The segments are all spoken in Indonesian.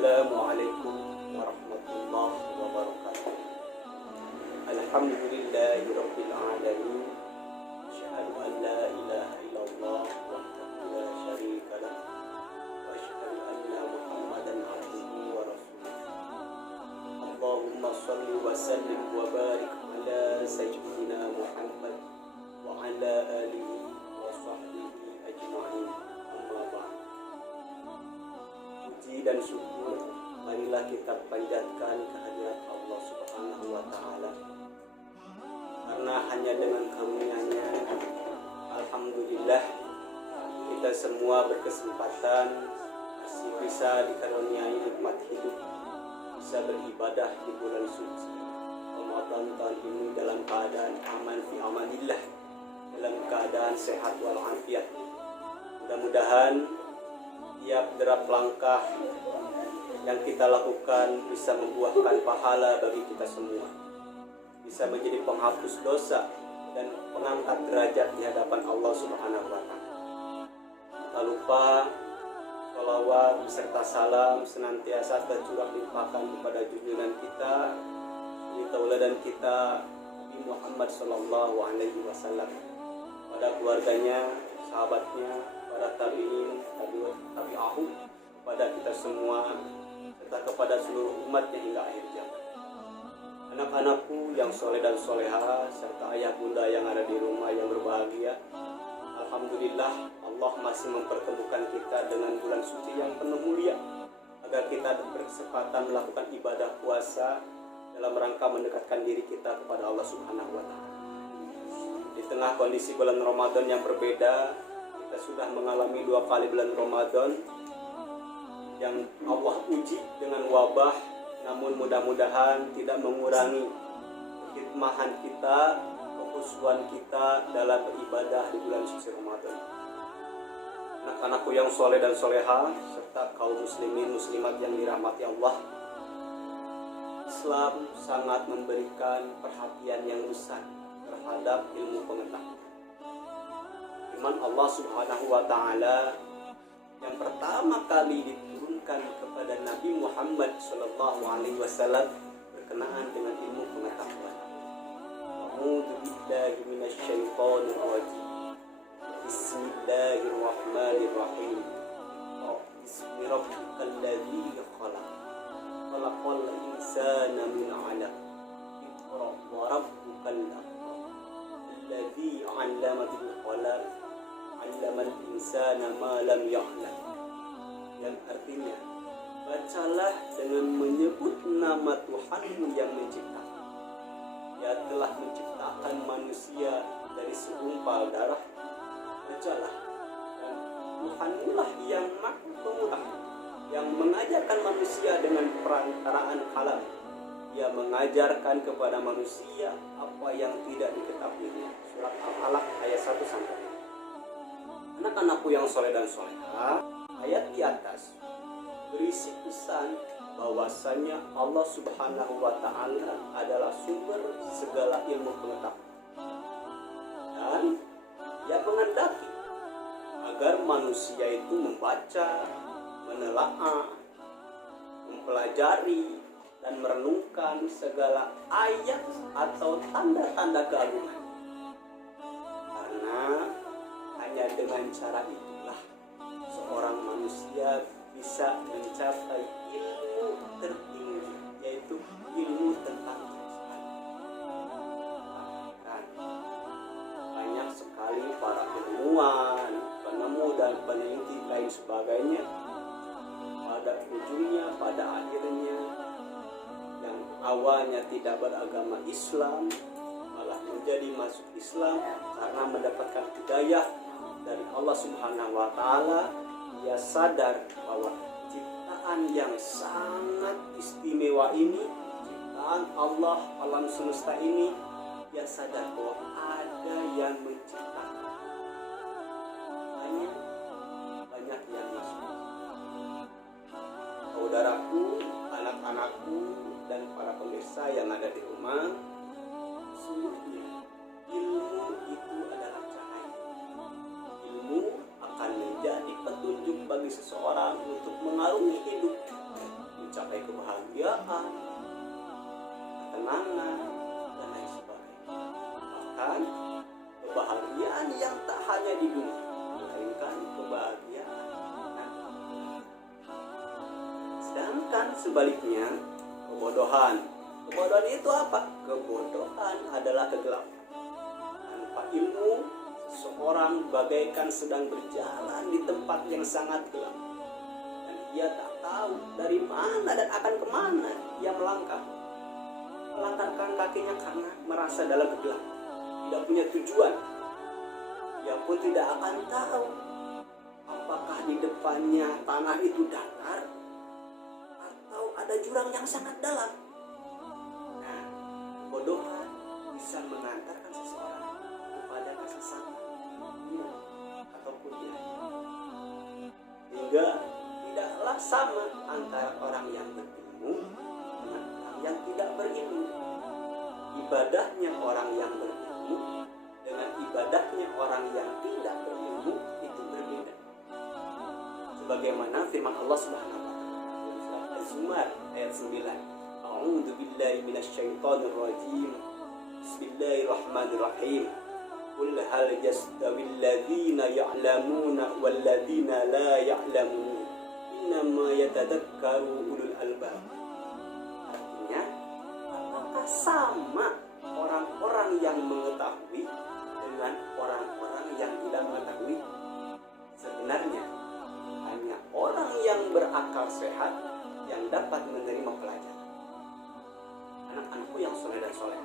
Assalamualaikum warahmatullahi wabarakatuh. Alhamdulillahirabbil alamin. Asyhadu an la ilaha illallah wahdahu la syarika lah wa asyhadu anna Muhammadan abduhu wa rasuluh. Allahumma shalli wa sallim wa barik ala sayyidina Muhammad wa ala alihi wa sahbihi ajma'in. Amma ba'd. Puji dan syukur marilah kita panjatkan kehadirat Allah Subhanahu wa taala. Karena hanya dengan karunia-Nya, alhamdulillah, kita semua berkesempatan masih bisa dikaruniai nikmat hidup, bisa beribadah di bulan suci Ramadan tahun ini dalam keadaan aman fi amanillah, dalam keadaan sehat walafiat. Mudah-mudahan tiap derap langkah yang kita lakukan bisa membuahkan pahala bagi kita semua, bisa menjadi penghapus dosa dan pengangkat derajat di hadapan Allah Subhanahu wa taala. Tak lupa sholawat beserta salam senantiasa tercurah limpahkan kepada junjungan kita, suri tauladan kita Nabi Muhammad sallallahu alaihi wasallam, pada keluarganya, sahabatnya, para tabi'in, tabi'ahum, kepada kita semua, serta kepada seluruh umatnya hingga akhir zaman. Anak-anakku yang soleh dan soleha, serta ayah bunda yang ada di rumah yang berbahagia, alhamdulillah Allah masih mempertemukan kita dengan bulan suci yang penuh mulia, agar kita berkesempatan melakukan ibadah puasa dalam rangka mendekatkan diri kita kepada Allah Subhanahu wa taala. Di tengah kondisi bulan Ramadan yang berbeda, kita sudah mengalami 2 kali bulan Ramadan yang Allah uji dengan wabah, namun mudah-mudahan tidak mengurangi khidmahan kita, kekhusyuan kita dalam beribadah di bulan suci Ramadan. Anak-anakku yang soleh dan soleha, serta kaum muslimin muslimat yang dirahmati Allah, Islam sangat memberikan perhatian yang besar terhadap ilmu pengetahuan. Firman Allah Subhanahu wa taala yang pertama kali diturunkan kepada Nabi Muhammad sallallahu alaihi wasallam berkenaan dengan ilmu pengetahuan. A'udzu billahi minasyaitonir rajim. Bismillahirrahmanirrahim. Bismi rabbikal ladzi khalaq. Khalaqal insana min 'alaq. Iqra wa rabbukal akram. Alladzi 'allama bil qalam. 'Allamal insana ma lam ya'lam. Yang artinya, bacalah dengan menyebut nama Tuhanmu yang menciptakan. Dia telah menciptakan manusia dari segumpal darah. Bacalah, dan Tuhanmu lah yang maha pemurah, yang mengajarkan manusia dengan perantaraan kalam. Dia mengajarkan kepada manusia apa yang tidak diketahuinya. Surat Al-Alaq ayat 1 sampai 5. Anak-anakku yang soleh dan soleha, ayat di atas berisi pesan bahwasanya Allah Subhanahu wa taala adalah sumber segala ilmu pengetahuan, dan Dia menghendaki agar manusia itu membaca, menelaah, mempelajari dan merenungkan segala ayat atau tanda-tanda keagungan. Karena hanya dengan cara itulah seorang manusia bisa mencapai ilmu tertinggi, yaitu ilmu tentang Tuhan. Banyak sekali para ilmuwan, penemu dan peneliti lain sebagainya, pada ujungnya, pada akhirnya, yang awalnya tidak beragama Islam malah menjadi masuk Islam karena mendapatkan hidayah dari Allah Subhanahu wa taala. Dia sadar bahwa ciptaan yang sangat istimewa ini, ciptaan Allah alam semesta ini, dia sadar bahwa ada yang menciptakan. Hanya banyak yang masuk. Saudaraku, anak-anakku, dan para pemirsa yang ada di rumah, sesungguhnya ilmu itu adalah cahaya. Ilmu akan menjadi petunjuk bagi seseorang untuk mengarungi hidup mencapai kebahagiaan, ketenangan, dan lain sebagainya. Bahkan kebahagiaan yang tak hanya di dunia, melainkan kebahagiaan. Sedangkan sebaliknya, kebodohan. Kebodohan itu apa? Kebodohan adalah kegelapan. Tanpa ilmu, seseorang bagaikan sedang berjalan di tempat yang sangat gelap. Dan ia tak tahu dari mana dan akan kemana ia melangkah. Melangkahkan kakinya karena merasa dalam kegelapan. Tidak punya tujuan. Ia pun tidak akan tahu apakah di depannya tanah itu datar atau ada jurang yang sangat dalam. Nah, kebodohan bisa mengantarkan seseorang kepada kesesatan dunia ataupun di akhirat. Hingga tidaklah sama antara orang yang berilmu dengan orang yang tidak berilmu. Ibadahnya orang yang berilmu dengan ibadahnya orang yang tidak berilmu itu berbeda. Sebagaimana firman Allah Subhanahu wa taala surat Az-Zumar ayat 9. A'udzu billahi minasyaitonir rajim. Bismillahirrahmanirrahim. Qul hal yastawil ladzina ya'lamuna wal ladzina la ya'lamun. Innama yatadakkaru ulul albab. Artinya, apakah sama orang-orang yang mengetahui dengan orang-orang yang tidak mengetahui? Sebenarnya hanya orang yang berakal sehat yang dapat menerima pelajaran. Anak-anakku yang soleh dan soleh,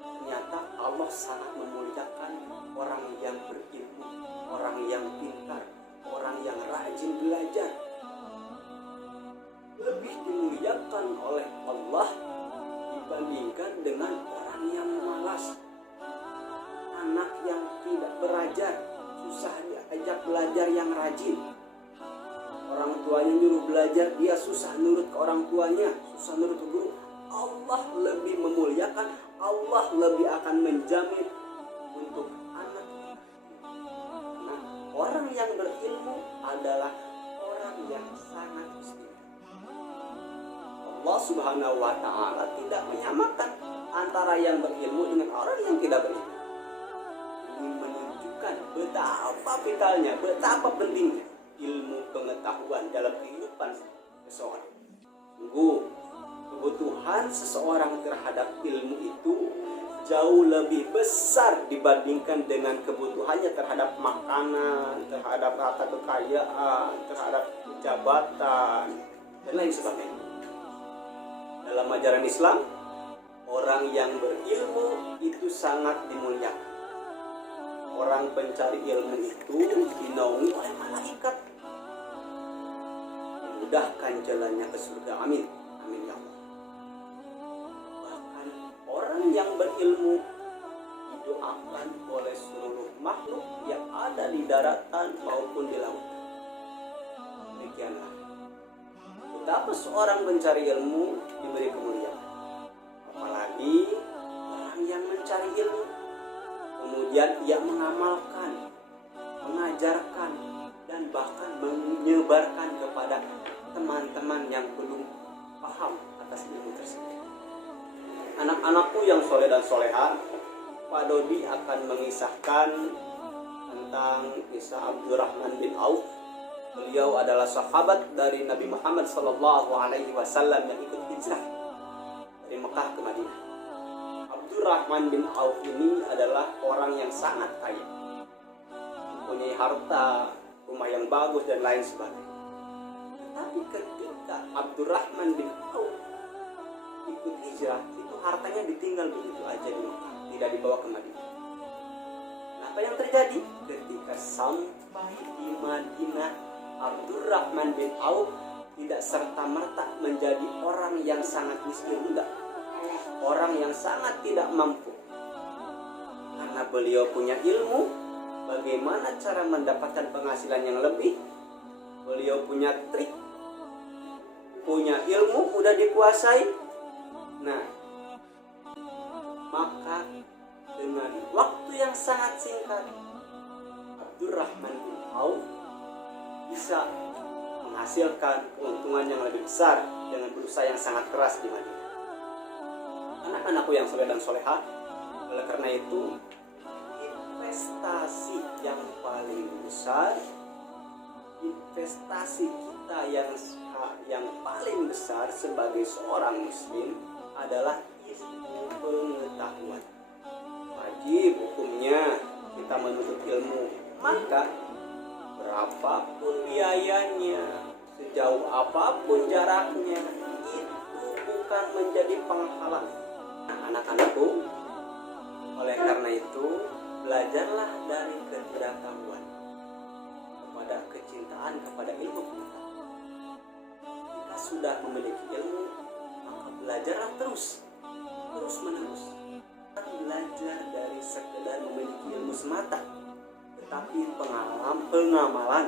ternyata Allah sangat memuliakan orang yang berilmu, orang yang pintar, orang yang rajin belajar. Lebih dimuliakan oleh Allah dibandingkan dengan orang yang malas. Anak yang tidak belajar, susah diajak belajar yang rajin. Orang tuanya nyuruh belajar, dia susah nurut ke orang tuanya, susah nurut ke guru. Allah lebih memuliakan, Allah lebih akan menjamin untuk anak. Nah, orang yang berilmu adalah orang yang sangat istimewa. Allah Subhanahu wa taala tidak menyamakan antara yang berilmu dengan orang yang tidak berilmu. Ini menunjukkan betapa vitalnya, betapa pentingnya ilmu pengetahuan dalam kehidupan seseorang. Sungguh, kebutuhan seseorang terhadap ilmu itu jauh lebih besar dibandingkan dengan kebutuhannya terhadap makanan, terhadap harta kekayaan, terhadap jabatan, dan lain sebagainya. Dalam ajaran Islam, orang yang berilmu itu sangat dimuliakan. Orang pencari ilmu itu dinaungi oleh malaikat, memudahkan jalannya ke surga. Amin. Amin ya Allah. Bahkan orang yang berilmu didoakan oleh seluruh makhluk yang ada di daratan maupun di lautan. Demikianlah betapa seorang pencari ilmu diberi kemuliaan. Apalagi orang yang mencari ilmu kemudian ia mengamalkan, mengajarkan, dan bahkan menyebarkan kepada teman-teman yang belum paham atas ilmu tersebut. Anak-anakku yang soleh dan soleha, Pak Dodi akan mengisahkan tentang kisah Abdurrahman bin Auf. Beliau adalah sahabat dari Nabi Muhammad SAW yang ikut hijrah dari Mekah ke Madinah. Abdurrahman bin Auf ini adalah orang yang sangat kaya, mempunyai harta, rumah yang bagus dan lain sebagainya. Tapi ketika Abdurrahman bin Auf ikut hijrah, itu hartanya ditinggal begitu aja di Mekah, tidak dibawa ke Madinah. Apa yang terjadi? Ketika sampai di Madinah, Abdurrahman bin Auf tidak serta-merta menjadi orang yang sangat miskin, enggak. Orang yang sangat tidak mampu. Karena beliau punya ilmu, bagaimana cara mendapatkan penghasilan yang lebih. Beliau punya trik, punya ilmu, udah dikuasai. Nah, maka dengan waktu yang sangat singkat, Abdurrahman bin Auf bisa menghasilkan keuntungan yang lebih besar dengan berusaha yang sangat keras di Madinah. Anak-anakku yang soleh dan solehah, oleh karena itu investasi yang paling besar, investasi kita yang paling besar sebagai seorang muslim adalah ilmu pengetahuan. Wajib hukumnya kita menuntut ilmu, maka berapapun biayanya, sejauh apapun jaraknya, itu bukan menjadi penghalang. Anak-anakku, oleh karena itu belajarlah dari ketidaktahuan kepada kecintaan kepada ilmu pengetahuan. Jika sudah memiliki ilmu, maka belajarlah terus menerus. Belajar dari sekedar memiliki ilmu semata, tetapi pengamalan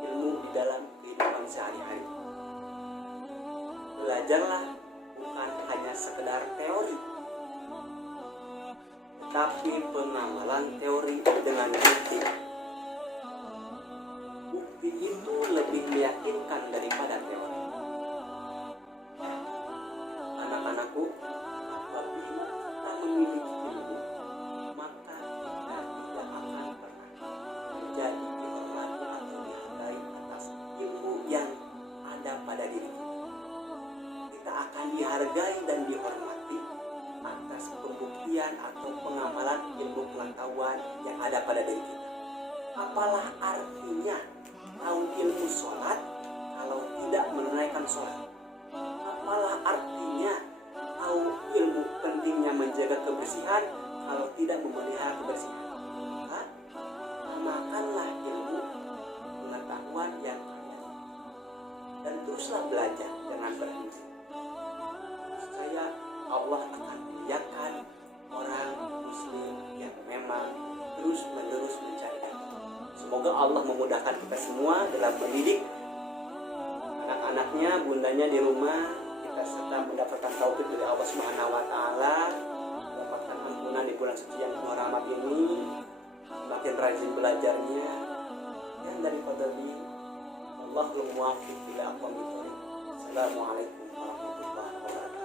ilmu di dalam kehidupan sehari-hari. Belajarlah bukan hanya sekedar teori, tetapi pengamalan teori dengan bukti. Bukti itu lebih meyakinkan daripada teori. Anak-anakku, apabila kita memiliki ilmu, maka kita tidak akan pernah menjadi dihormati atau dihargai atas ilmu yang ada pada diri kita. Kita akan dihargai dan dihormati atas pembuktian atau pengamalan ilmu pengetahuan yang ada pada diri kita. Apalah artinya tahu ilmu sholat kalau tidak menunaikan sholat? Apalah artinya tahu ilmu pentingnya menjaga kebersihan kalau tidak memelihara kebersihan? Maka makanlah ilmu pengetahuan yang kalian dan teruslah belajar, jangan berhenti. Saya Allah akan muliakan orang muslim yang memang terus-menerus mencari ilmu. Semoga Allah memudahkan kita semua dalam mendidik anak-anaknya, bundanya di rumah, kita serta mendapatkan taufik dari Allah Subhanahu wa taala, mendapatkan ampunan di bulan suci yang penuh rahmat ini, semakin rajin belajarnya, dan dari qadari Allahul muwaffiq ila aqwamit thoriq. Assalamualaikum warahmatullahi wabarakatuh.